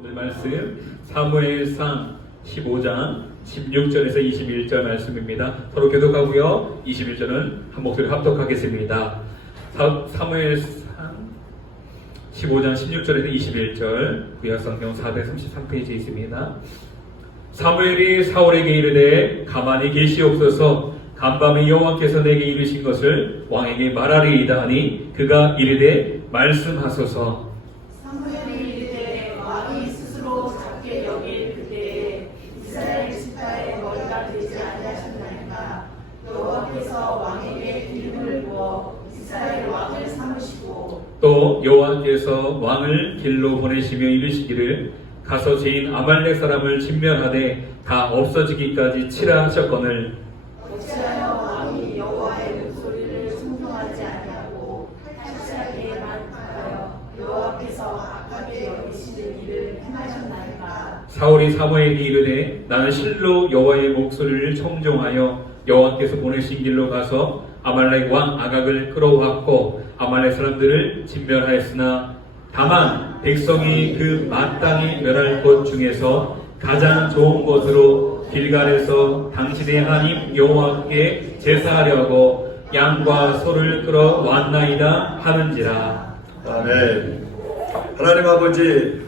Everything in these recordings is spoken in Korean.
오늘 말씀 사무엘상 15장 16절에서 21절 말씀입니다. 서로 교독하고요. 21절은 한 목소리 합독하겠습니다. 사무엘상 15장 16절에서 21절 구약성경 433페이지에 있습니다. 사무엘이 사울에게 이르되 가만히 계시옵소서. 간밤에 여호와께서 내게 이르신 것을 왕에게 말하리이다 하니 그가 이르되 말씀하소서. 사무엘이 이르되 왕이 스스로 작게 여길 그때에 이스라엘 지파의 머리가 되지 아니하셨나이까. 여호와께서 왕에게 기름을 부어 이스라엘 왕을 삼으시고 또 여호와께서 왕을 길로 보내시며 이르시기를 가서 죄인 아말렉 사람을 진멸하되 다 없어지기까지 치라 하셨거늘 어찌하여 왕이 여호와의 목소리를 순종하지 아니하고 탈취하게 말하여 여호와께서 악하게 여기시는 일을 행하셨나이까. 사울이 사무엘에게 이르되 나는 실로 여호와의 목소리를 청종하여 여호와께서 보내신 길로 가서 아말렉 왕 아각을 끌어왔고 아말렉 사람들을 진멸하였으나 다만 백성이 그 마땅히 멸할 것 중에서 가장 좋은 곳으로 길갈에서 당신의 하나님 여호와께 제사하려고 양과 소를 끌어왔나이다 하는지라. 아멘. 하나님 아버지,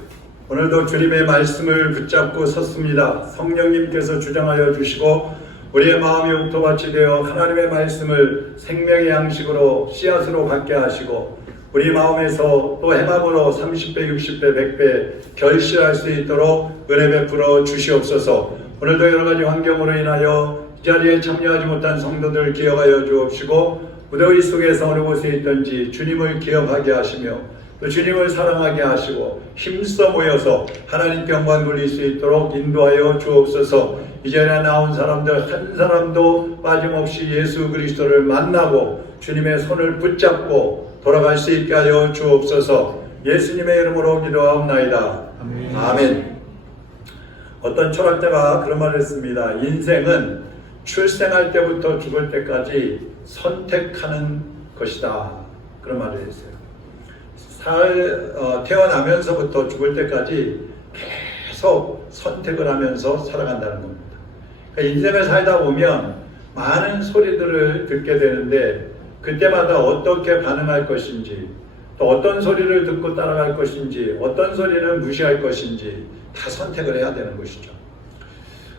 오늘도 주님의 말씀을 붙잡고 섰습니다. 성령님께서 주장하여 주시고 우리의 마음이 옥토밭이 되어 하나님의 말씀을 생명의 양식으로 씨앗으로 갖게 하시고 우리 마음에서 또 해마으로 30배, 60배, 100배 결실할 수 있도록 은혜 베풀어 주시옵소서. 오늘도 여러가지 환경으로 인하여 이 자리에 참여하지 못한 성도들 기억하여 주옵시고 무더위 속에서 어느 곳에 있든지 주님을 기억하게 하시며 또 주님을 사랑하게 하시고 힘써 모여서 하나님께 영광 돌릴 수 있도록 인도하여 주옵소서. 이 자리에 나온 사람들 한 사람도 빠짐없이 예수 그리스도를 만나고 주님의 손을 붙잡고 돌아갈 수 있게 하여 주옵소서. 예수님의 이름으로 기도하옵나이다. 아멘. 어떤 철학자가 그런 말을 했습니다. 인생은 출생할 때부터 죽을 때까지 선택하는 것이다. 그런 말을 했어요. 태어나면서부터 죽을 때까지 계속 선택을 하면서 살아간다는 겁니다. 그러니까 인생을 살다 보면 많은 소리들을 듣게 되는데 그때마다 어떻게 반응할 것인지, 또 어떤 소리를 듣고 따라갈 것인지, 어떤 소리는 무시할 것인지 다 선택을 해야 되는 것이죠.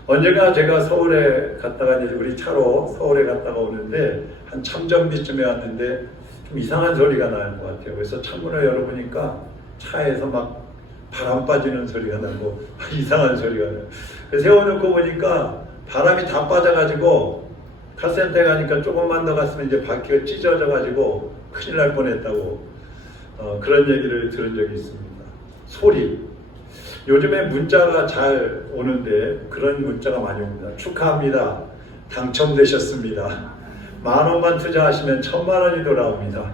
언젠가 제가 서울에 갔다가 이제 우리 차로 서울에 갔다가 오는데 한 참전비쯤에 왔는데 좀 이상한 소리가 나는 것 같아요. 그래서 창문을 열어보니까 차에서 막 바람 빠지는 소리가 나고 이상한 소리가 나요. 세워놓고 보니까 바람이 다 빠져가지고 카센터에 가니까 조금만 더 갔으면 이제 바퀴가 찢어져가지고 큰일 날 뻔했다고 그런 얘기를 들은 적이 있습니다. 소리. 요즘에 문자가 잘 오는데 그런 문자가 많이 옵니다. 축하합니다. 당첨되셨습니다. 10,000원만 투자하시면 1,000,000원이 돌아옵니다.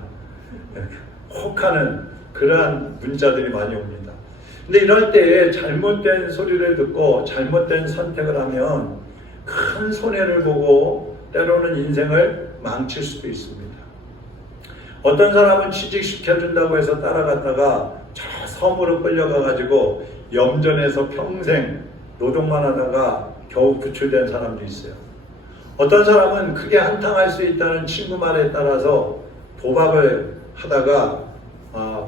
혹하는 그러한 문자들이 많이 옵니다. 근데 이럴 때에 잘못된 소리를 듣고 잘못된 선택을 하면 큰 손해를 보고 때로는 인생을 망칠 수도 있습니다. 어떤 사람은 취직시켜준다고 해서 따라갔다가 저 섬으로 끌려가가지고 염전에서 평생 노동만 하다가 겨우 구출된 사람도 있어요. 어떤 사람은 크게 한탕할 수 있다는 친구 말에 따라서 도박을 하다가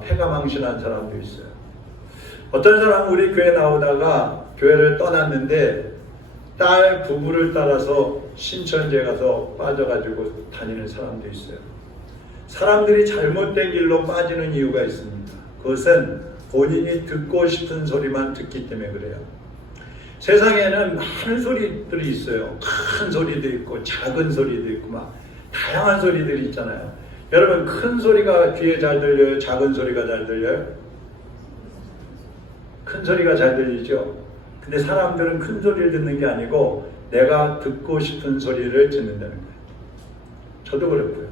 패가망신한 사람도 있어요. 어떤 사람은 우리 교회 나오다가 교회를 떠났는데 딸 부부를 따라서 신천지에 가서 빠져가지고 다니는 사람도 있어요. 사람들이 잘못된 길로 빠지는 이유가 있습니다. 그것은 본인이 듣고 싶은 소리만 듣기 때문에 그래요. 세상에는 많은 소리들이 있어요. 큰 소리도 있고 작은 소리도 있고 막 다양한 소리들이 있잖아요. 여러분, 큰 소리가 귀에 잘 들려요? 작은 소리가 잘 들려요? 큰 소리가 잘 들리죠? 근데 사람들은 큰 소리를 듣는 게 아니고 내가 듣고 싶은 소리를 듣는다는 거예요. 저도 그랬고요.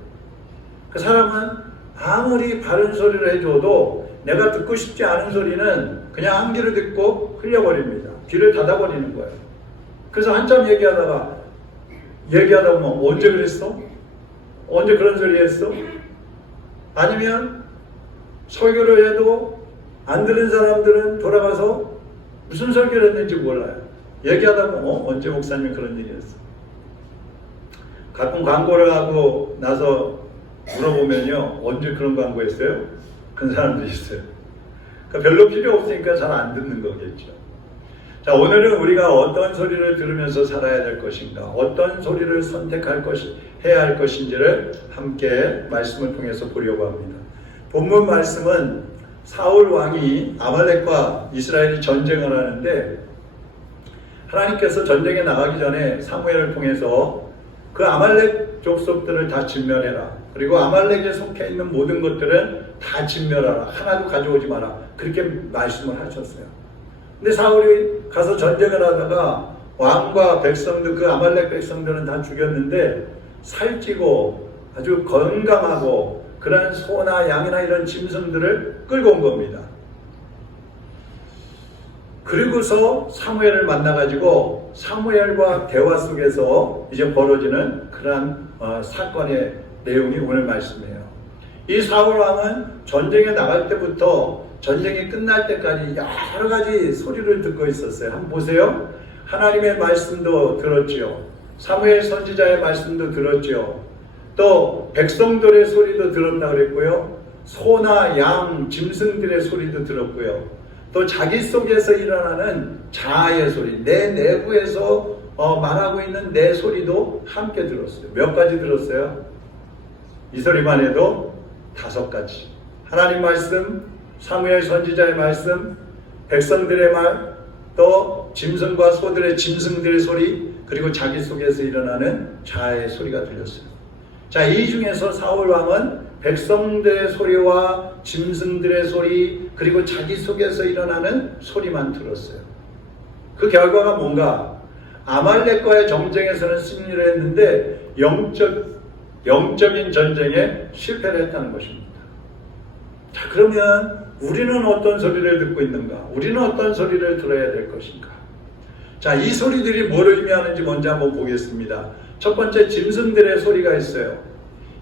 그 사람은 아무리 바른 소리를 해줘도 내가 듣고 싶지 않은 소리는 그냥 한 귀로 듣고 흘려버립니다. 귀를 닫아버리는 거예요. 그래서 한참 얘기하다가 보면 언제 그랬어? 언제 그런 소리 했어? 아니면 설교를 해도 안 들은 사람들은 돌아가서 무슨 설교를 했는지 몰라요. 얘기하다 보면 언제 목사님이 그런 얘기 했어. 가끔 광고를 하고 나서 물어보면요, 언제 그런 광고 했어요? 그런 사람들이 있어요. 그러니까 별로 필요 없으니까 잘 안 듣는 거겠죠. 자, 오늘은 우리가 어떤 소리를 들으면서 살아야 될 것인가, 어떤 소리를 해야 할 것인지를 함께 말씀을 통해서 보려고 합니다. 본문 말씀은 사울 왕이 아말렉과 이스라엘이 전쟁을 하는데, 하나님께서 전쟁에 나가기 전에 사무엘을 통해서 그 아말렉 족속들을 다 진멸해라. 그리고 아말렉에 속해 있는 모든 것들은 다 진멸하라. 하나도 가져오지 마라. 그렇게 말씀을 하셨어요. 근데 사울이 가서 전쟁을 하다가 왕과 백성들, 그 아말렉 백성들은 다 죽였는데 살찌고 아주 건강하고 그런 소나 양이나 이런 짐승들을 끌고 온 겁니다. 그리고서 사무엘을 만나가지고 사무엘과 대화 속에서 이제 벌어지는 그러한 사건의 내용이 오늘 말씀이에요. 이 사울 왕은 전쟁에 나갈 때부터 전쟁이 끝날 때까지 여러 가지 소리를 듣고 있었어요. 한번 보세요. 하나님의 말씀도 들었지요. 사무엘 선지자의 말씀도 들었지요. 또 백성들의 소리도 들었다 그랬고요. 소나 양, 짐승들의 소리도 들었고요. 또 자기 속에서 일어나는 자아의 소리, 내 내부에서 말하고 있는 내 소리도 함께 들었어요. 몇 가지 들었어요? 이 소리만 해도 5가지. 하나님 말씀, 사무엘 선지자의 말씀, 백성들의 말, 또 짐승과 소들의 짐승들의 소리, 그리고 자기 속에서 일어나는 자아의 소리가 들렸어요. 자, 이 중에서 사울 왕은 백성들의 소리와 짐승들의 소리, 그리고 자기 속에서 일어나는 소리만 들었어요. 그 결과가 뭔가? 아말렉과의 전쟁에서는 승리를 했는데 영적인 전쟁에 실패를 했다는 것입니다. 자, 그러면 우리는 어떤 소리를 듣고 있는가? 우리는 어떤 소리를 들어야 될 것인가? 자, 이 소리들이 뭐를 의미하는지 먼저 한번 보겠습니다. 첫 번째, 짐승들의 소리가 있어요.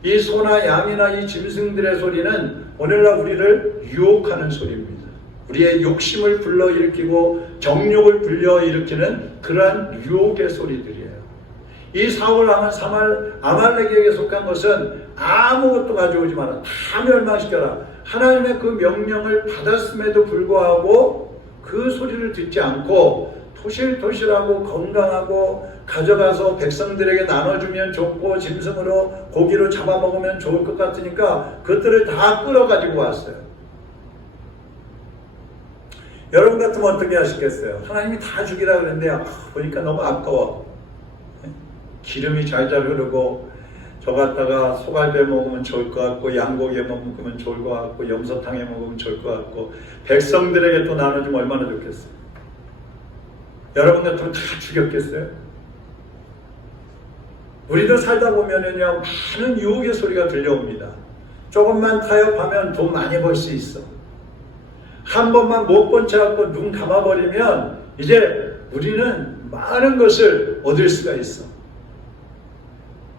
이 소나 양이나 이 짐승들의 소리는 오늘날 우리를 유혹하는 소리입니다. 우리의 욕심을 불러일으키고 정욕을 불러일으키는 그러한 유혹의 소리들이에요. 이 사울 왕은 아말렉에게 속한 것은 아무것도 가져오지 마라. 다 멸망시켜라. 하나님의 그 명령을 받았음에도 불구하고 그 소리를 듣지 않고 토실토실하고 건강하고 가져가서 백성들에게 나눠주면 좋고 짐승으로 고기로 잡아먹으면 좋을 것 같으니까 그것들을 다 끌어가지고 왔어요. 여러분 같으면 어떻게 하시겠어요? 하나님이 다 죽이라 그랬는데 보니까 너무 아까워. 기름이 잘잘 흐르고 저 갖다가 소갈비에 먹으면 좋을 것 같고 양고기에 먹으면 좋을 것 같고 염소탕에 먹으면 좋을 것 같고 백성들에게 또 나눠주면 얼마나 좋겠어요? 여러분 같으면 다 죽였겠어요? 우리도 살다 보면은요, 많은 유혹의 소리가 들려옵니다. 조금만 타협하면 돈 많이 벌 수 있어. 한 번만 못 본 채 갖고 눈 감아버리면 이제 우리는 많은 것을 얻을 수가 있어.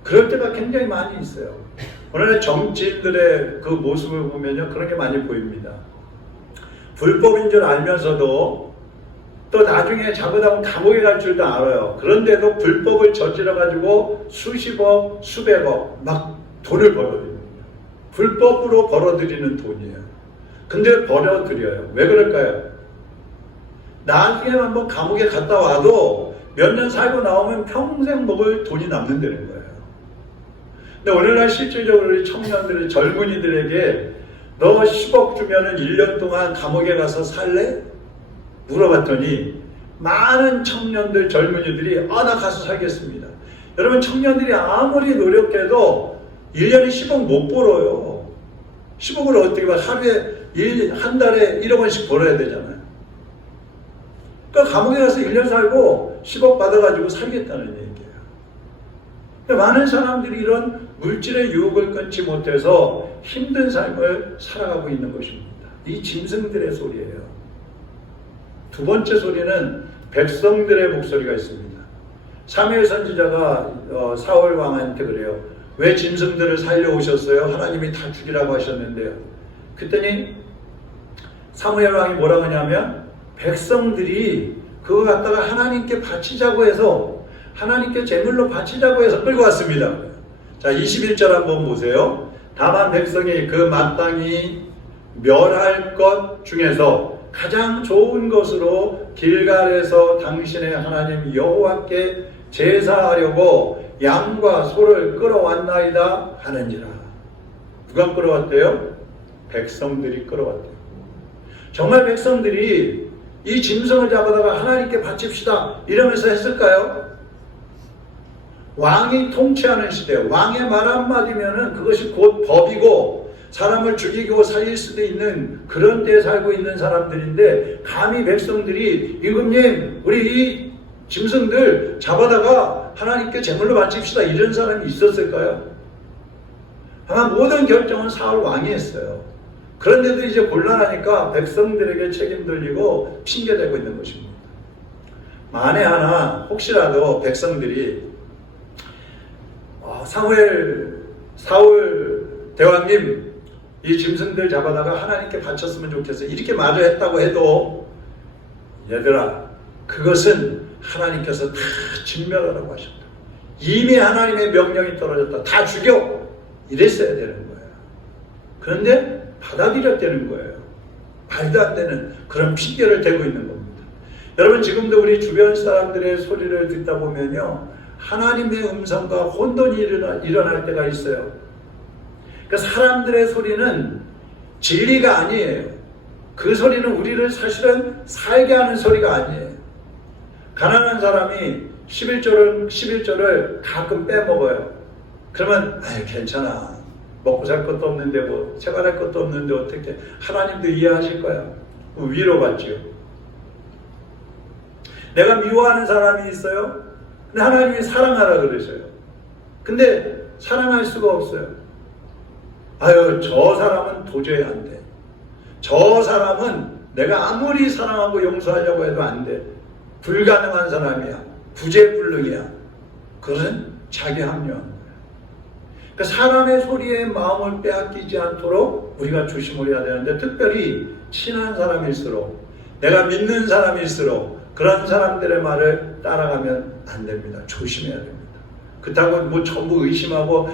그럴 때가 굉장히 많이 있어요. 오늘날 정치인들의 그 모습을 보면요, 그런 게 많이 보입니다. 불법인 줄 알면서도 또 나중에 잘못하면 감옥에 갈 줄도 알아요. 그런데도 불법을 저질러가지고 수십억, 수백억 막 돈을 벌어들입니다. 불법으로 벌어들이는 돈이에요. 근데 벌어들여요. 왜 그럴까요? 나중에 한번 감옥에 갔다 와도 몇 년 살고 나오면 평생 먹을 돈이 남는다는 거예요. 근데 오늘날 실질적으로 우리 청년들의 젊은이들에게 너 10억 주면은 1년 동안 감옥에 가서 살래? 물어봤더니 많은 청년들, 젊은이들이 나 가서 살겠습니다. 여러분, 청년들이 아무리 노력해도 1년에 10억 못 벌어요. 10억을 어떻게 봐? 하루에 한 달에 1억 원씩 벌어야 되잖아요. 그러니까 감옥에 가서 1년 살고 10억 받아가지고 살겠다는 얘기예요. 근데 많은 사람들이 이런 물질의 유혹을 끊지 못해서 힘든 삶을 살아가고 있는 것입니다. 이 짐승들의 소리예요. 두 번째 소리는 백성들의 목소리가 있습니다. 사무엘 선지자가 사울 왕한테 그래요. 왜 짐승들을 살려오셨어요? 하나님이 다 죽이라고 하셨는데요. 그랬더니 사무엘 왕이 뭐라고 하냐면 백성들이 그거 갖다가 하나님께 바치자고 해서 하나님께 제물로 바치자고 해서 끌고 왔습니다. 자, 21절 한번 보세요. 다만 백성이 그 마땅히 멸할 것 중에서 가장 좋은 것으로 길갈에서 당신의 하나님 여호와께 제사하려고 양과 소를 끌어왔나이다 하는지라. 누가 끌어왔대요? 백성들이 끌어왔대요. 정말 백성들이 이 짐승을 잡아다가 하나님께 바칩시다 이러면서 했을까요? 왕이 통치하는 시대, 왕의 말 한마디면은 그것이 곧 법이고 사람을 죽이고 살릴 수도 있는 그런 때에 살고 있는 사람들인데, 감히 백성들이 임금님 우리 이 짐승들 잡아다가 하나님께 제물로 바칩시다 이런 사람이 있었을까요? 아마 모든 결정은 사울 왕이 했어요. 그런데도 이제 곤란하니까 백성들에게 책임 돌리고 핑계대고 있는 것입니다. 만에 하나 혹시라도 백성들이 사울 대왕님 이 짐승들 잡아다가 하나님께 바쳤으면 좋겠어요 이렇게 말을 했다고 해도, 얘들아 그것은 하나님께서 다 진멸하라고 하셨다. 이미 하나님의 명령이 떨어졌다. 다 죽여! 이랬어야 되는 거예요. 그런데 받아들였다는 거예요. 말도 안 되는 그런 핑계를 대고 있는 겁니다. 여러분 지금도 우리 주변 사람들의 소리를 듣다 보면요, 하나님의 음성과 혼돈이 일어날 때가 있어요. 그러니까 사람들의 소리는 진리가 아니에요. 그 소리는 우리를 사실은 살게 하는 소리가 아니에요. 가난한 사람이 11조를 가끔 빼먹어요. 그러면 괜찮아. 먹고 살 것도 없는데 뭐 생활할 것도 없는데 어떻게, 하나님도 이해하실 거야. 위로받지요. 내가 미워하는 사람이 있어요. 근데 하나님이 사랑하라 그러셔요. 근데 사랑할 수가 없어요. 저 사람은 도저히 안 돼. 저 사람은 내가 아무리 사랑하고 용서하려고 해도 안 돼. 불가능한 사람이야. 구제불능이야. 그것은 자기 합리화한 거야. 그러니까 사람의 소리에 마음을 빼앗기지 않도록 우리가 조심을 해야 되는데, 특별히 친한 사람일수록, 내가 믿는 사람일수록 그런 사람들의 말을 따라가면 안 됩니다. 조심해야 됩니다. 그렇다고 뭐 전부 의심하고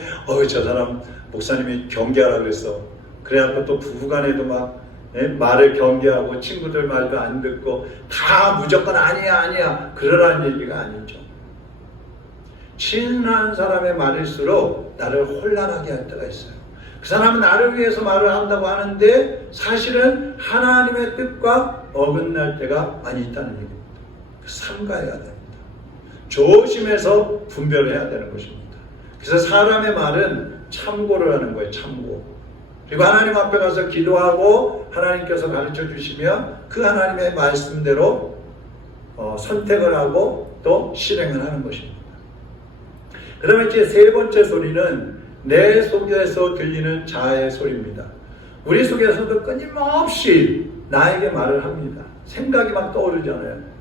저 사람 목사님이 경계하라 그랬어. 그래갖고 또 부부간에도 막 말을 경계하고 친구들 말도 안 듣고 다 무조건 아니야 그러라는 얘기가 아니죠. 친한 사람의 말일수록 나를 혼란하게 할 때가 있어요. 그 사람은 나를 위해서 말을 한다고 하는데 사실은 하나님의 뜻과 어긋날 때가 많이 있다는 얘기입니다. 삼가해야 됩니다. 조심해서 분별해야 되는 것입니다. 그래서 사람의 말은 참고를 하는 거예요. 참고. 그리고 하나님 앞에 가서 기도하고 하나님께서 가르쳐 주시면 그 하나님의 말씀대로 선택을 하고 또 실행을 하는 것입니다. 그 다음에 이제 세 번째 소리는 내 속에서 들리는 자아의 소리입니다. 우리 속에서도 끊임없이 나에게 말을 합니다. 생각이 막 떠오르잖아요.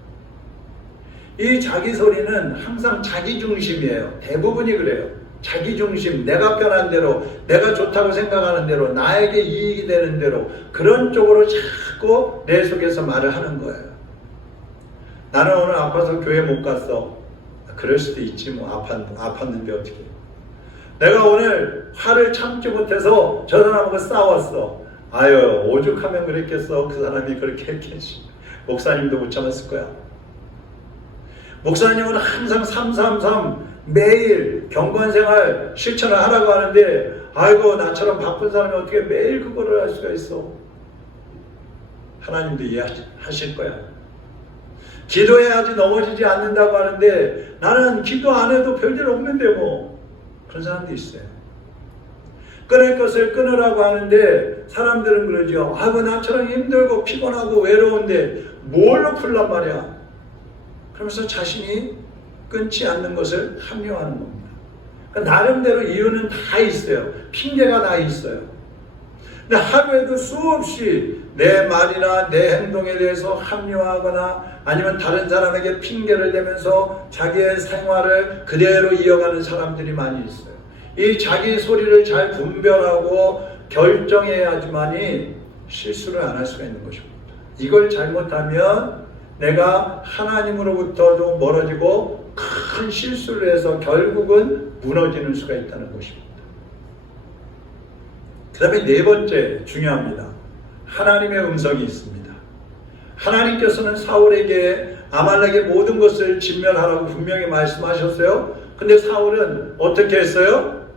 이 자기 소리는 항상 자기 중심이에요. 대부분이 그래요. 자기 중심, 내가 편한 대로, 내가 좋다고 생각하는 대로, 나에게 이익이 되는 대로 그런 쪽으로 자꾸 내 속에서 말을 하는 거예요. 나는 오늘 아파서 교회 못 갔어. 그럴 수도 있지 뭐. 아팠는데 어떻게. 내가 오늘 화를 참지 못해서 저 사람하고 싸웠어. 오죽하면 그랬겠어. 그 사람이 그렇게 했겠지. 목사님도 못 참았을 거야. 목사님은 항상 333 매일 경건생활 실천을 하라고 하는데, 나처럼 바쁜 사람이 어떻게 매일 그거를 할 수가 있어. 하나님도 이해하실 거야. 기도해야지 넘어지지 않는다고 하는데, 나는 기도 안 해도 별일 없는데 뭐. 그런 사람도 있어요. 끊을 것을 끊으라고 하는데 사람들은 그러죠. 나처럼 힘들고 피곤하고 외로운데 뭘로 풀란 말이야. 그러면서 자신이 끊지 않는 것을 합리화하는 겁니다. 그러니까 나름대로 이유는 다 있어요. 핑계가 다 있어요. 근데 하루에도 수없이 내 말이나 내 행동에 대해서 합리화하거나 아니면 다른 사람에게 핑계를 대면서 자기의 생활을 그대로 이어가는 사람들이 많이 있어요. 이 자기 소리를 잘 분별하고 결정해야지만이 실수를 안 할 수가 있는 것입니다. 이걸 잘못하면 내가 하나님으로부터도 멀어지고 큰 실수를 해서 결국은 무너지는 수가 있다는 것입니다. 그 다음에 네 번째 중요합니다. 하나님의 음성이 있습니다. 하나님께서는 사울에게 아말렉의 모든 것을 진멸하라고 분명히 말씀하셨어요. 근데 사울은 어떻게 했어요?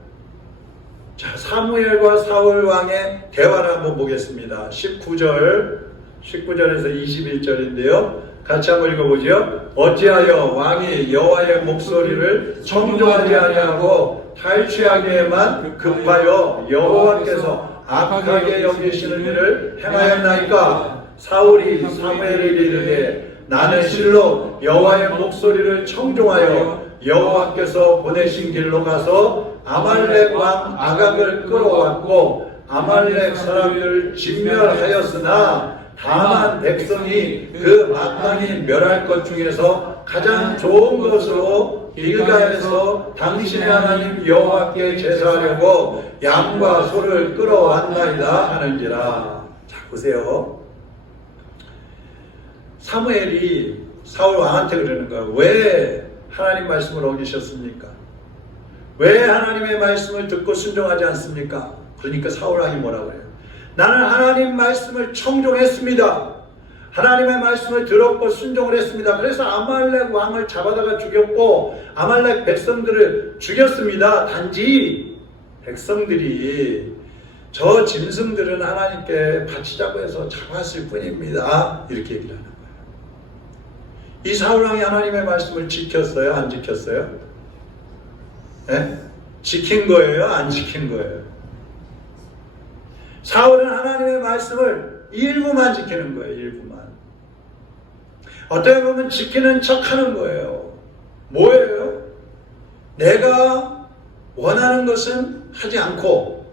자, 사무엘과 사울 왕의 대화를 한번 보겠습니다. 19절에서 21절인데요. 같이 한번 읽어보죠. 어찌하여 왕이 여호와의 목소리를 청종하지 아니하고 탈취하기에만 급하여 여호와께서 악하게 여기시는 일을 행하였나이까? 사울이 사무엘에게 이르되 나는 실로 여호와의 목소리를 청종하여 여호와께서 보내신 길로 가서 아말렉 왕 아각을 끌어왔고 아말렉 사람들을 진멸하였으나 다만 백성이 그 마땅히 멸할 것 중에서 가장 좋은 것으로 길가에서 당신의 하나님 여호와께 제사하려고 양과 소를 끌어왔나이다 하는지라. 자, 보세요. 사무엘이 사울 왕한테 그러는 거야. 왜 하나님 말씀을 어기셨습니까? 왜 하나님의 말씀을 듣고 순종하지 않습니까? 그러니까 사울 왕이 뭐라고 해요? 나는 하나님 말씀을 청종했습니다. 하나님의 말씀을 들었고 순종을 했습니다. 그래서 아말렉 왕을 잡아다가 죽였고 아말렉 백성들을 죽였습니다. 단지 백성들이 저 짐승들은 하나님께 바치자고 해서 잡았을 뿐입니다. 이렇게 얘기를 하는 거예요. 이 사울왕이 하나님의 말씀을 지켰어요? 안 지켰어요? 네? 지킨 거예요? 안 지킨 거예요? 사울은 하나님의 말씀을 일부만 지키는 거예요. 일부만. 어떻게 보면 지키는 척 하는 거예요. 뭐예요? 내가 원하는 것은 하지 않고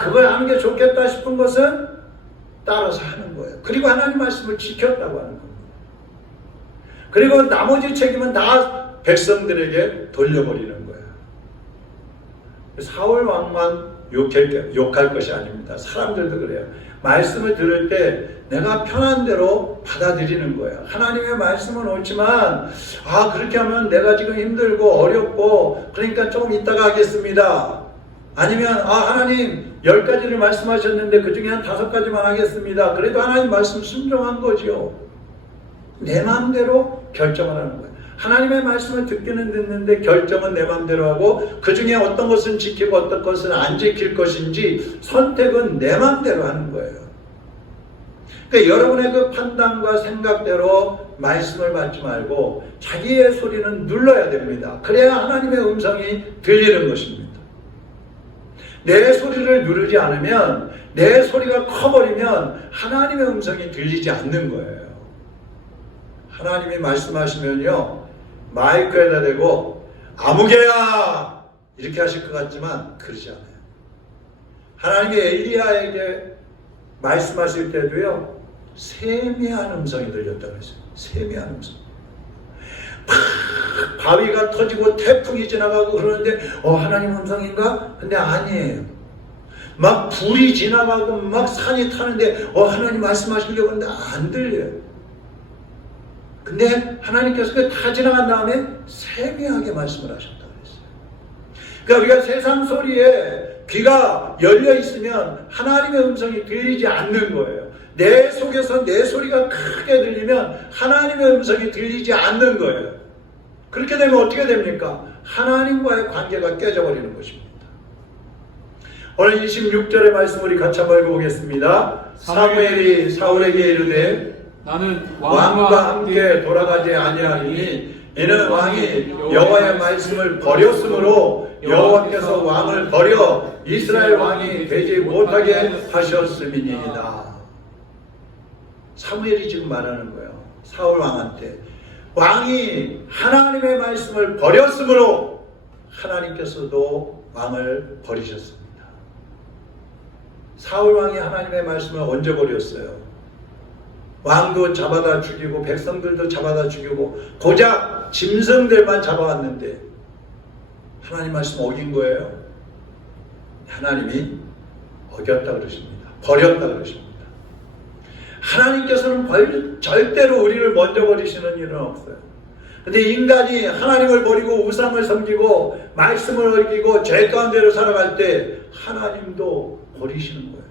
그걸 하는 게 좋겠다 싶은 것은 따라서 하는 거예요. 그리고 하나님 말씀을 지켰다고 하는 겁니다. 그리고 나머지 책임은 다 백성들에게 돌려버리는 거예요. 사울 왕만 욕할 것이 아닙니다. 사람들도 그래요. 말씀을 들을 때 내가 편한 대로 받아들이는 거예요. 하나님의 말씀은 옳지만 그렇게 하면 내가 지금 힘들고 어렵고 그러니까 조금 이따가 하겠습니다. 아니면 하나님 10가지를 말씀하셨는데 그 중에 한 5가지만 하겠습니다. 그래도 하나님 말씀 순종한 거지요. 내 마음대로 결정을 하는 거예요. 하나님의 말씀을 듣기는 듣는데 결정은 내 마음대로 하고 그 중에 어떤 것은 지키고 어떤 것은 안 지킬 것인지 선택은 내 마음대로 하는 거예요. 그러니까 여러분의 그 판단과 생각대로 말씀을 받지 말고 자기의 소리는 눌러야 됩니다. 그래야 하나님의 음성이 들리는 것입니다. 내 소리를 누르지 않으면 내 소리가 커버리면 하나님의 음성이 들리지 않는 거예요. 하나님이 말씀하시면요 마이크에다 대고 아무개야 이렇게 하실 것 같지만 그러지 않아요. 하나님이 엘리야에게 말씀하실 때도요 세미한 음성이 들렸다고 했어요. 세미한 음성. 바위가 터지고 태풍이 지나가고 그러는데 하나님 음성인가? 근데 아니에요. 막 불이 지나가고 막 산이 타는데 하나님 말씀하시려고 하는데 안 들려요. 근데 하나님께서 그 다 지나간 다음에 세미하게 말씀을 하셨다고 했어요. 그러니까 우리가 세상 소리에 귀가 열려 있으면 하나님의 음성이 들리지 않는 거예요. 내 속에서 내 소리가 크게 들리면 하나님의 음성이 들리지 않는 거예요. 그렇게 되면 어떻게 됩니까? 하나님과의 관계가 깨져버리는 것입니다. 오늘 26절의 말씀 우리 같이 한번 읽어보겠습니다. 사무엘이 사울에게 이르되 나는 왕과 함께 돌아가지 아니하리니 이는 왕이 여호와의 말씀을 버렸으므로 여호와께서 왕을 버려 이스라엘 왕이 되지 못하게 하셨음이니이다. 사무엘이 지금 말하는 거예요. 사울 왕한테 왕이 하나님의 말씀을 버렸으므로 하나님께서도 왕을 버리셨습니다. 사울 왕이 하나님의 말씀을 언제 버렸어요? 왕도 잡아다 죽이고 백성들도 잡아다 죽이고 고작 짐승들만 잡아왔는데 하나님 말씀 어긴 거예요? 하나님이 어겼다 그러십니다. 버렸다 그러십니다. 하나님께서는 절대로 우리를 먼저 버리시는 일은 없어요. 근데 인간이 하나님을 버리고 우상을 섬기고 말씀을 어기고 죄 가운데로 살아갈 때 하나님도 버리시는 거예요.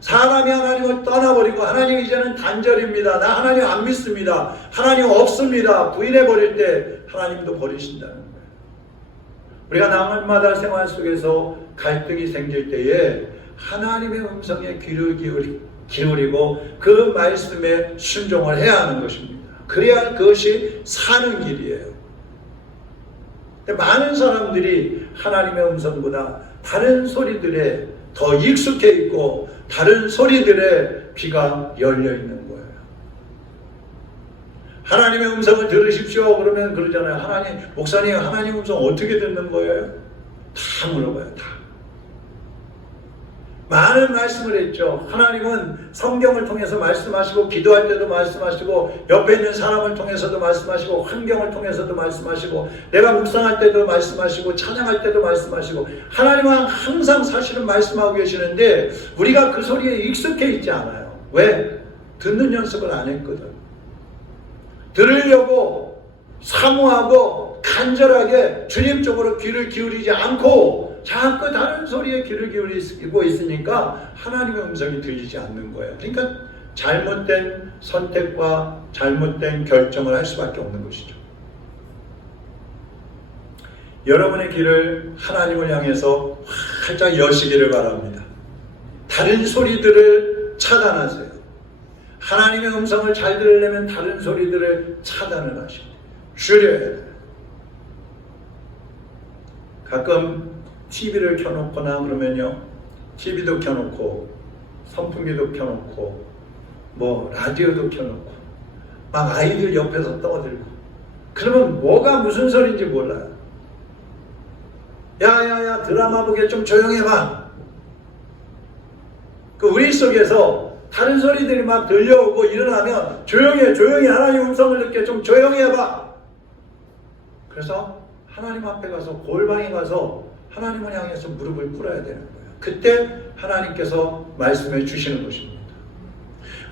사람이 하나님을 떠나버리고 하나님 이제는 단절입니다. 나 하나님 안 믿습니다. 하나님 없습니다. 부인해버릴 때 하나님도 버리신다는 거예요. 우리가 날마다 생활 속에서 갈등이 생길 때에 하나님의 음성에 귀를 기울이고 그 말씀에 순종을 해야 하는 것입니다. 그래야 그것이 사는 길이에요. 많은 사람들이 하나님의 음성보다 다른 소리들에 더 익숙해 있고 다른 소리들에 귀가 열려 있는 거예요. 하나님의 음성을 들으십시오 그러면 그러잖아요. 하나님, 목사님 하나님 음성 어떻게 듣는 거예요? 다 물어봐요. 다. 많은 말씀을 했죠. 하나님은 성경을 통해서 말씀하시고 기도할 때도 말씀하시고 옆에 있는 사람을 통해서도 말씀하시고 환경을 통해서도 말씀하시고 내가 묵상할 때도 말씀하시고 찬양할 때도 말씀하시고 하나님은 항상 사실은 말씀하고 계시는데 우리가 그 소리에 익숙해 있지 않아요. 왜? 듣는 연습을 안 했거든. 들으려고 사모하고 간절하게 주님 쪽으로 귀를 기울이지 않고 자꾸 다른 소리에 귀를 기울이고 있으니까 하나님의 음성이 들리지 않는 거예요. 그러니까 잘못된 선택과 잘못된 결정을 할 수밖에 없는 것이죠. 여러분의 귀를 하나님을 향해서 활짝 여시기를 바랍니다. 다른 소리들을 차단하세요. 하나님의 음성을 잘 들으려면 다른 소리들을 차단을 하십니다. 줄여야 돼요. 가끔 TV를 켜놓거나 그러면요, TV도 켜놓고 선풍기도 켜놓고 뭐 라디오도 켜놓고 막 아이들 옆에서 떠들고 그러면 뭐가 무슨 소리인지 몰라요. 야야야 드라마 보게 좀 조용해봐. 그 우리 속에서 다른 소리들이 막 들려오고 일어나면 조용히 하나님 음성을 듣게 좀 조용해봐. 그래서 하나님 앞에 가서 골방에 가서 하나님을 향해서 무릎을 꿇어야 되는 거예요. 그때 하나님께서 말씀해 주시는 것입니다.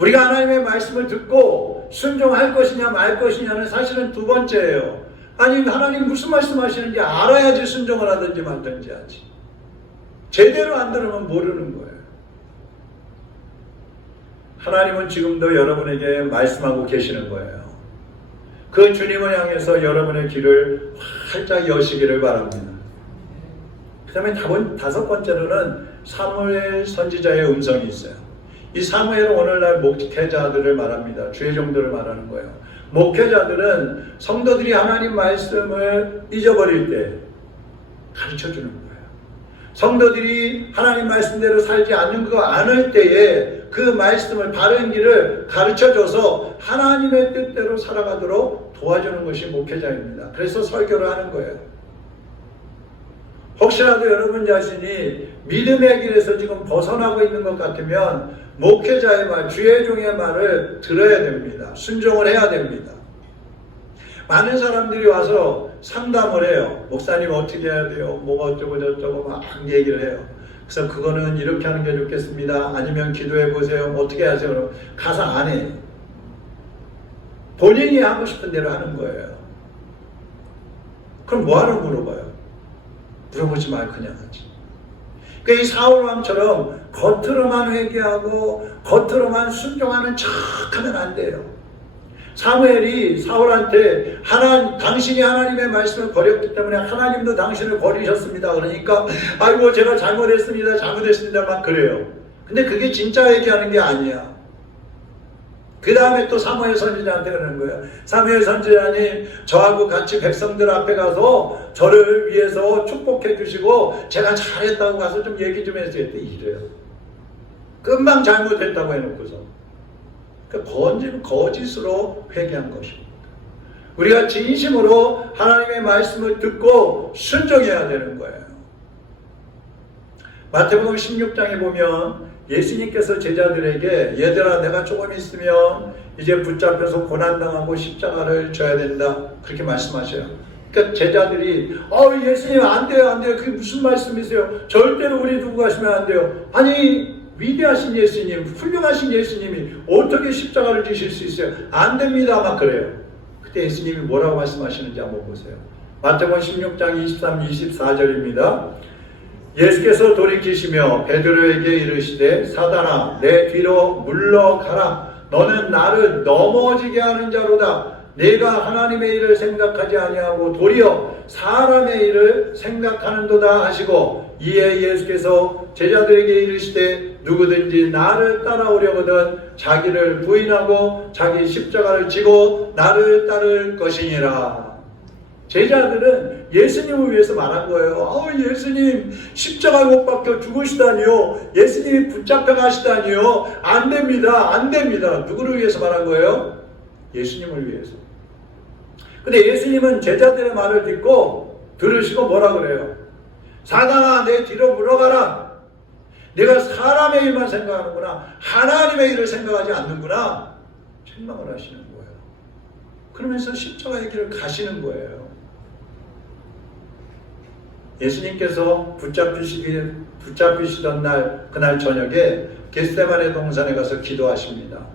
우리가 하나님의 말씀을 듣고 순종할 것이냐 말 것이냐는 사실은 두 번째예요. 아니 하나님 무슨 말씀하시는지 알아야지 순종을 하든지 말든지 하지. 제대로 안 들으면 모르는 거예요. 하나님은 지금도 여러분에게 말씀하고 계시는 거예요. 그 주님을 향해서 여러분의 귀를 활짝 여시기를 바랍니다. 그 다음에 다섯 번째로는 사무엘 선지자의 음성이 있어요. 이 사무엘은 오늘날 목회자들을 말합니다. 주의 종들을 말하는 거예요. 목회자들은 성도들이 하나님 말씀을 잊어버릴 때 가르쳐 주는 거예요. 성도들이 하나님 말씀대로 살지 않을 때에 그 말씀을 바른 길을 가르쳐줘서 하나님의 뜻대로 살아가도록 도와주는 것이 목회자입니다. 그래서 설교를 하는 거예요. 혹시라도 여러분 자신이 믿음의 길에서 지금 벗어나고 있는 것 같으면 목회자의 말, 주의 종의 말을 들어야 됩니다. 순종을 해야 됩니다. 많은 사람들이 와서 상담을 해요. 목사님 어떻게 해야 돼요? 뭐가 어쩌고 저쩌고 막 얘기를 해요. 그래서 그거는 이렇게 하는 게 좋겠습니다. 아니면 기도해 보세요. 어떻게 하세요? 그럼 가서 안 해. 본인이 하고 싶은 대로 하는 거예요. 그럼 뭐하러 물어봐요? 물어보지 말고 그냥 하지. 그러니까 이 사울왕처럼 겉으로만 회개하고 겉으로만 순종하는 척하면 안 돼요. 사무엘이 사울한테 당신이 하나님의 말씀을 버렸기 때문에 하나님도 당신을 버리셨습니다. 그러니까 아이고 제가 잘못했습니다 막 그래요. 근데 그게 진짜 얘기하는 게 아니야. 그 다음에 또 사무엘 선지자한테 그러는 거예요. 사무엘 선지자님 저하고 같이 백성들 앞에 가서 저를 위해서 축복해 주시고 제가 잘했다고 가서 좀 얘기 좀 해주세요. 이래요. 금방 잘못했다고 해놓고서 거짓으로 회개한 것입니다. 우리가 진심으로 하나님의 말씀을 듣고 순종해야 되는 거예요. 마태복음 16장에 보면 예수님께서 제자들에게 얘들아 내가 조금 있으면 이제 붙잡혀서 고난당하고 십자가를 져야 된다 그렇게 말씀하셔요. 그러니까 제자들이 예수님 안 돼요 그게 무슨 말씀이세요? 절대로 우리 두고 가시면 안 돼요. 아니 위대하신 예수님, 훌륭하신 예수님이 어떻게 십자가를 지실 수 있어요? 안 됩니다. 막 그래요. 그때 예수님이 뭐라고 말씀하시는지 한번 보세요. 마태복음 16장 23, 24절입니다. 예수께서 돌이키시며 베드로에게 이르시되 사단아 내 뒤로 물러가라. 너는 나를 넘어지게 하는 자로다. 내가 하나님의 일을 생각하지 아니하고 도리어 사람의 일을 생각하는도다 하시고 이에 예수께서 제자들에게 이르시되 누구든지 나를 따라오려거든 자기를 부인하고 자기 십자가를 지고 나를 따를 것이니라. 제자들은 예수님을 위해서 말한 거예요. 예수님 십자가에 못 박혀 죽으시다니요. 예수님이 붙잡혀 가시다니요. 안 됩니다. 안 됩니다. 누구를 위해서 말한 거예요? 예수님을 위해서. 근데 예수님은 제자들의 말을 듣고 들으시고 뭐라 그래요? 사단아 내 뒤로 물러가라. 내가 사람의 일만 생각하는구나. 하나님의 일을 생각하지 않는구나. 책망을 하시는 거예요. 그러면서 십자가의 길을 가시는 거예요. 예수님께서 붙잡히시던 날, 그날 저녁에 겟세마네 동산에 가서 기도하십니다.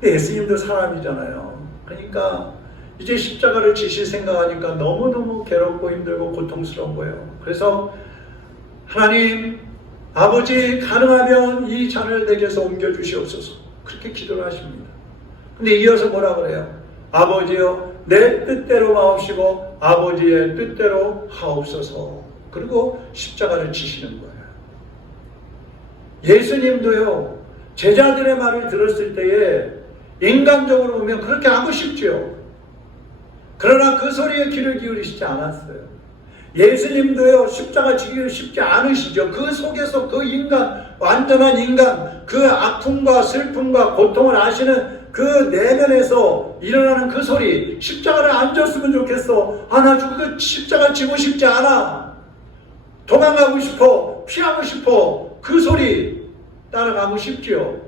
근데 예수님도 사람이잖아요. 그러니까 이제 십자가를 지실 생각하니까 너무너무 괴롭고 힘들고 고통스러운 거예요. 그래서 하나님, 아버지 가능하면 이 잔을 내게서 옮겨주시옵소서. 그렇게 기도를 하십니다. 근데 이어서 뭐라 그래요? 아버지여 내 뜻대로 마옵시고 아버지의 뜻대로 하옵소서. 그리고 십자가를 지시는 거예요. 예수님도요, 제자들의 말을 들었을 때에 인간적으로 보면 그렇게 하고 싶죠. 그러나 그 소리에 귀를 기울이시지 않았어요. 예수님도요, 십자가 지기를 쉽지 않으시죠. 그 속에서 그 인간, 완전한 인간, 그 아픔과 슬픔과 고통을 아시는 그 내면에서 일어나는 그 소리, 십자가를 안 졌으면 좋겠어. 나 그 십자가 지고 싶지 않아. 도망가고 싶어. 피하고 싶어. 그 소리 따라가고 싶지요.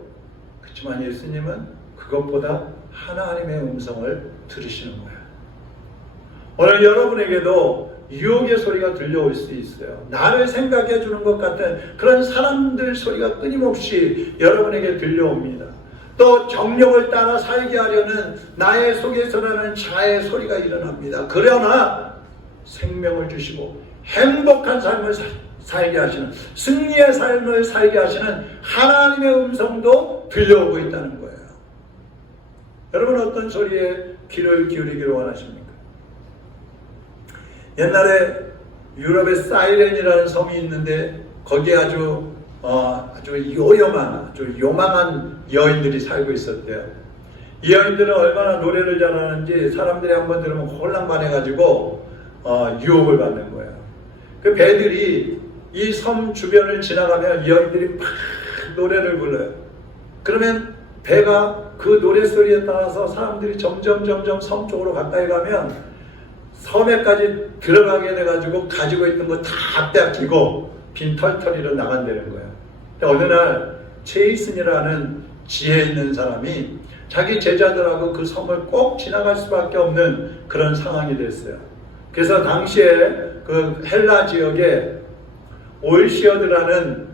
그렇지만 예수님은 그것보다 하나님의 음성을 들으시는 거예요. 오늘 여러분에게도 유혹의 소리가 들려올 수 있어요. 나를 생각해 주는 것 같은 그런 사람들 소리가 끊임없이 여러분에게 들려옵니다. 또 정욕을 따라 살게 하려는 나의 속에서 나는 자의 소리가 일어납니다. 그러나 생명을 주시고 행복한 삶을 살게 하시는, 승리의 삶을 살게 하시는 하나님의 음성도 들려오고 있다는 거예요. 여러분 어떤 소리에 귀를 기울이기를 원하십니까? 옛날에 유럽에 사이렌이라는 섬이 있는데 거기에 아주 요망한 여인들이 살고 있었대요. 이 여인들은 얼마나 노래를 잘하는지 사람들이 한번 들으면 혼란반해가지고 유혹을 받는 거예요. 그 배들이 이 섬 주변을 지나가면 이 여인들이 막 노래를 불러요. 그러면 배가 그 노래소리에 따라서 사람들이 점점 섬 쪽으로 가까이 가면 섬에까지 들어가게 돼가지고 가지고 있던 거 다 빼앗기고 빈 털터리로 나간다는 거예요. 어느 날 제이슨이라는 지혜 있는 사람이 자기 제자들하고 그 섬을 꼭 지나갈 수밖에 없는 그런 상황이 됐어요. 그래서 당시에 그 헬라 지역에 올시어드라는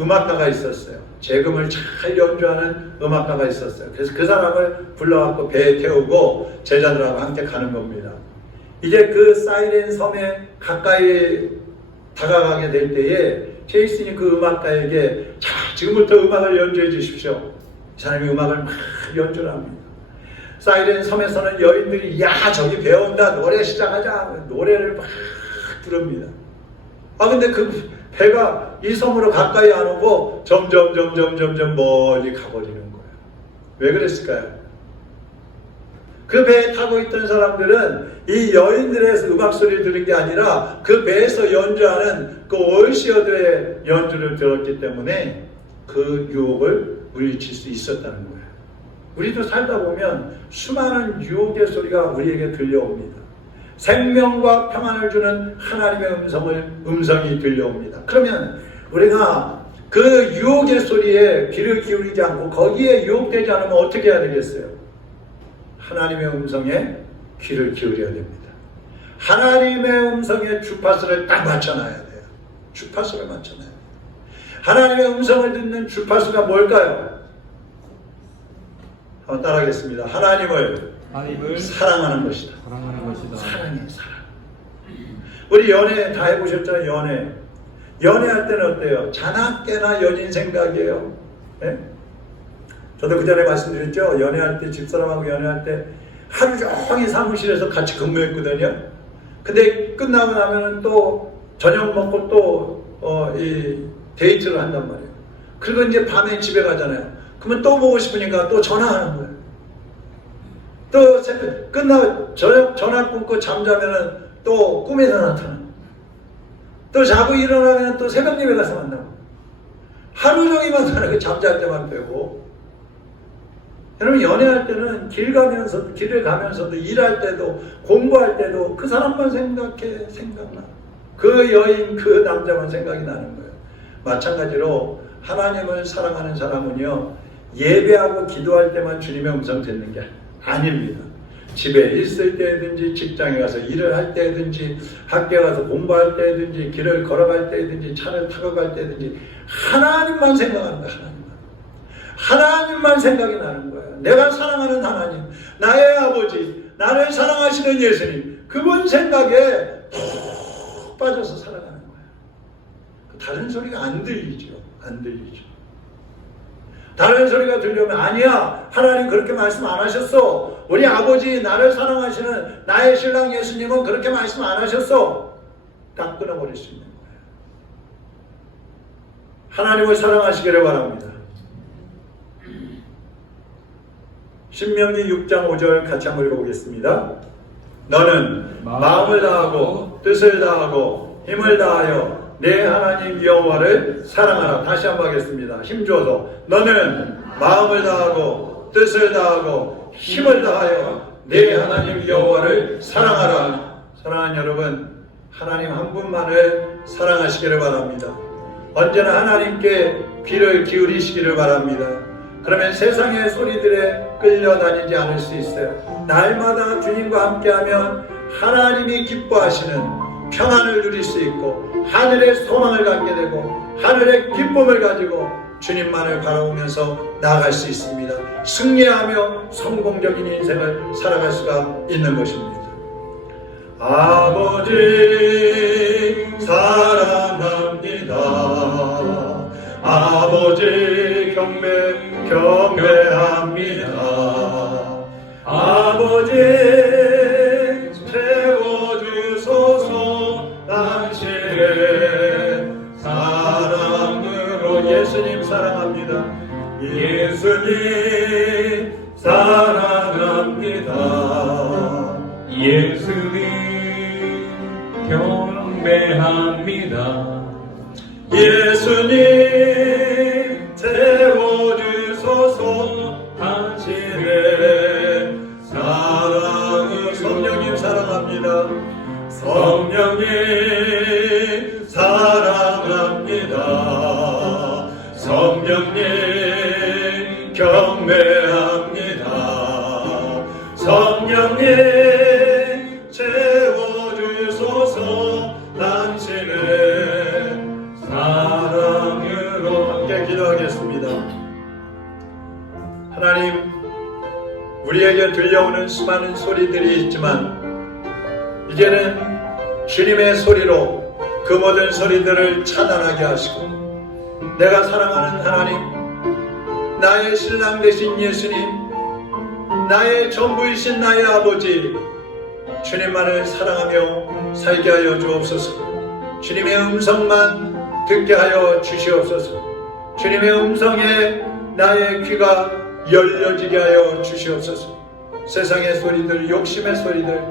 음악가가 있었어요. 재금을 잘 연주하는 음악가가 있었어요. 그래서 그 사람을 불러갖고 배에 태우고 제자들하고 함께 가는 겁니다. 이제 그 사이렌 섬에 가까이 다가가게 될 때에 제이슨이 그 음악가에게 자, 지금부터 음악을 연주해 주십시오. 이 사람이 음악을 막 연주를 합니다. 사이렌 섬에서는 여인들이 야 저기 배운다 노래 시작하자 노래를 막 부릅니다. 근데 그 배가 이 섬으로 가까이 안 오고 점점 멀리 가버리는 거예요. 왜 그랬을까요? 그 배에 타고 있던 사람들은 이 여인들의 음악 소리를 들은 게 아니라 그 배에서 연주하는 그 올시어드의 연주를 들었기 때문에 그 유혹을 물리칠 수 있었다는 거예요. 우리도 살다 보면 수많은 유혹의 소리가 우리에게 들려옵니다. 생명과 평안을 주는 하나님의 음성이 들려옵니다. 그러면 우리가 그 유혹의 소리에 귀를 기울이지 않고 거기에 유혹되지 않으면 어떻게 해야 되겠어요? 하나님의 음성에 귀를 기울여야 됩니다. 하나님의 음성에 주파수를 딱 맞춰놔야 돼요. 주파수를 맞춰놔야 돼요. 하나님의 음성을 듣는 주파수가 뭘까요? 한번 따라하겠습니다. 하나님을 사랑하는 것이다. 사랑하는 것이다. 사랑해, 사랑. 우리 연애 다 해보셨잖아요. 연애할 때는 어때요? 자나깨나 연인 생각이에요. 네? 저도 그 전에 말씀드렸죠. 연애할 때, 집사람하고 연애할 때 하루 종일 사무실에서 같이 근무했거든요. 근데 끝나고 나면은 또 저녁 먹고 또 이 데이트를 한단 말이에요. 그리고 이제 밤에 집에 가잖아요. 그러면 또 보고 싶으니까 또 전화하는 거예요. 또 끝나고 저녁 전화 끊고 잠자면은 또 꿈에서 나타나. 또 자고 일어나면 또 새벽 예배 가서 만나고. 하루 종일 만나는 잠잘 때만 빼고. 여러분 연애할 때는 길을 가면서도 일할 때도 공부할 때도 그 사람만 생각나. 그 여인 그 남자만 생각이 나는 거예요. 마찬가지로 하나님을 사랑하는 사람은요 예배하고 기도할 때만 주님의 음성 듣는 게 아닙니다. 집에 있을 때든지 직장에 가서 일을 할 때든지 학교에 가서 공부할 때든지 길을 걸어갈 때든지 차를 타고 갈 때든지 하나님만 생각하는 거예요. 하나님만 생각이 나는 거예요. 내가 사랑하는 하나님, 나의 아버지, 나를 사랑하시는 예수님, 그분 생각에 푹 빠져서 살아가는 거예요. 다른 소리가 안 들리죠. 다른 소리가 들려오면 아니야, 하나님 그렇게 말씀 안 하셨어. 우리 아버지 나를 사랑하시는 나의 신랑 예수님은 그렇게 말씀 안 하셨어. 딱 끊어버릴 수 있는 거예요. 하나님을 사랑하시기를 바랍니다. 신명기 6장 5절 같이 한번 읽어보겠습니다. 너는 마음을 다하고 뜻을 다하고 힘을 다하여 내 하나님 여호와를 사랑하라. 다시 한번 하겠습니다. 힘줘서 너는 마음을 다하고 뜻을 다하고 힘을 다하여 내 하나님 여호와를 사랑하라. 사랑하는 여러분, 하나님 한 분만을 사랑하시기를 바랍니다. 언제나 하나님께 귀를 기울이시기를 바랍니다. 그러면 세상의 소리들에 끌려다니지 않을 수 있어요. 날마다 주님과 함께하면 하나님이 기뻐하시는 평안을 누릴 수 있고 하늘의 소망을 갖게 되고 하늘의 기쁨을 가지고 주님만을 바라보면서 나아갈 수 있습니다. 승리하며 성공적인 인생을 살아갈 수가 있는 것입니다. 아버지 사랑합니다. 아버지 경배합니다. 아버지 채워주소서. 당신의 사랑으로. 예수님 사랑합니다. 예수님 사랑합니다. 예수님 경배합니다. 예수님 채워주소서. 당신의 사랑을. 성령님 사랑합니다. 성령님 사랑합니다. 성령님 경배합니다. 성령님 채워주소서. 당신의 사랑으로. 함께 기도하겠습니다. 하나님, 우리에게 들려오는 수많은 소리들이 있지만 이제는 주님의 소리로 그 모든 소리들을 차단하게 하시고 내가 사랑하는 하나님, 나의 신랑 되신 예수님, 나의 전부이신 나의 아버지, 주님만을 사랑하며 살게 하여 주옵소서. 주님의 음성만 듣게 하여 주시옵소서. 주님의 음성에 나의 귀가 열려지게 하여 주시옵소서. 세상의 소리들, 욕심의 소리들,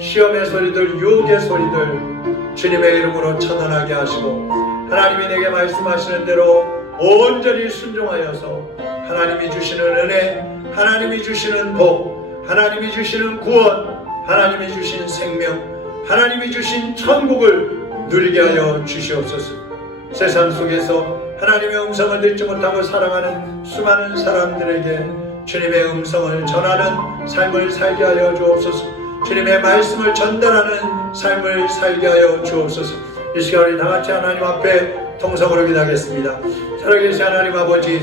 시험의 소리들, 유혹의 소리들 주님의 이름으로 차단하게 하시고 하나님이 내게 말씀하시는 대로 온전히 순종하여서 하나님이 주시는 은혜, 하나님이 주시는 복, 하나님이 주시는 구원, 하나님이 주신 생명, 하나님이 주신 천국을 누리게 하여 주시옵소서. 세상 속에서 하나님의 음성을 듣지 못하고 살아가는 수많은 사람들에게 주님의 음성을 전하는 삶을 살게 하여 주옵소서. 주님의 말씀을 전달하는 삶을 살게 하여 주옵소서. 이 시간 우리 다같이 하나님 앞에 통성으로 기도하겠습니다. 살아계신 하나님 아버지,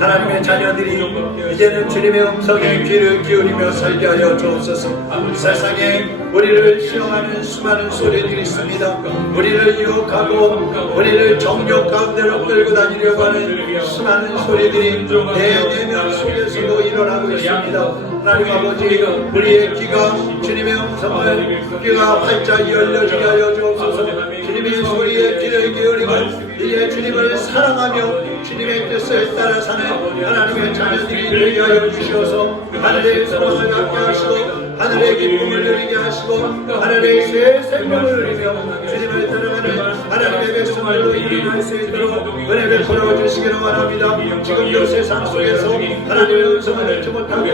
하나님의 자녀들이 이제는 주님의 음성에 귀를 기울이며 살게 하여 주옵소서. 세상에 우리를 시험하는 수많은 소리들이 있습니다. 우리를 유혹하고 우리를 정욕 가운데로 끌고 다니려고 하는 수많은 소리들이 내 내면 속에서도 일어나고 있습니다. 하나님 아버지, 우리의 귀가 주님의 음성을 귀가 활짝 열려지게 하여 주옵소서. 주님의 소리에 귀를 기울이고 이제 주님을 사랑하며 주님의 뜻을 따라 사는 하나님의 자녀들이 되게 하여 주시어서 하늘의 소망을 갖게 하시고 하늘의 기쁨을 누리게 하시고 하늘의 새 생명을 누리며 주님을 따라가는 하나님의 백성들로 일어날 수 있도록 은혜 베풀어 주시기를 원합니다. 지금도 세상 속에서 하나님의 음성을 듣지 못하고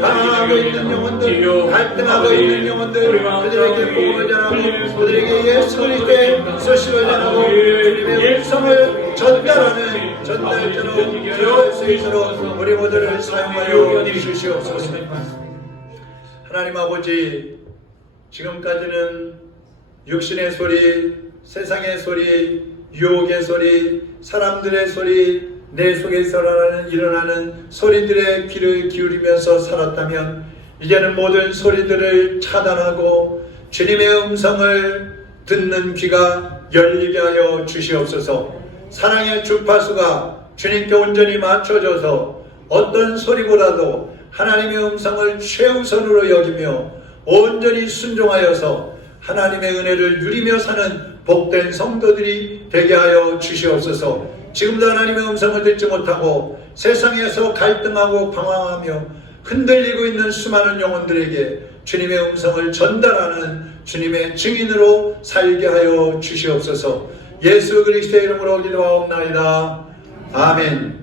방황하고 있는 영혼들, 갈등하고 있는 영혼들, 그들에게 복음을 전하고 그들에게 예수 그리스도의 소식을 전하고 주님의 음성을 전달하는 전달자로 기여할 수 있도록 우리 모두를 사용하여 주시옵소서. 하나님 아버지, 지금까지는 육신의 소리, 세상의 소리, 유혹의 소리, 사람들의 소리, 내 속에서 일어나는 소리들의 귀를 기울이면서 살았다면 이제는 모든 소리들을 차단하고 주님의 음성을 듣는 귀가 열리게 하여 주시옵소서. 사랑의 주파수가 주님께 온전히 맞춰져서 어떤 소리보다도 하나님의 음성을 최우선으로 여기며 온전히 순종하여서 하나님의 은혜를 누리며 사는 복된 성도들이 되게 하여 주시옵소서. 지금도 하나님의 음성을 듣지 못하고 세상에서 갈등하고 방황하며 흔들리고 있는 수많은 영혼들에게 주님의 음성을 전달하는 주님의 증인으로 살게 하여 주시옵소서. 예수 그리스도의 이름으로 기도하옵나이다. 아멘.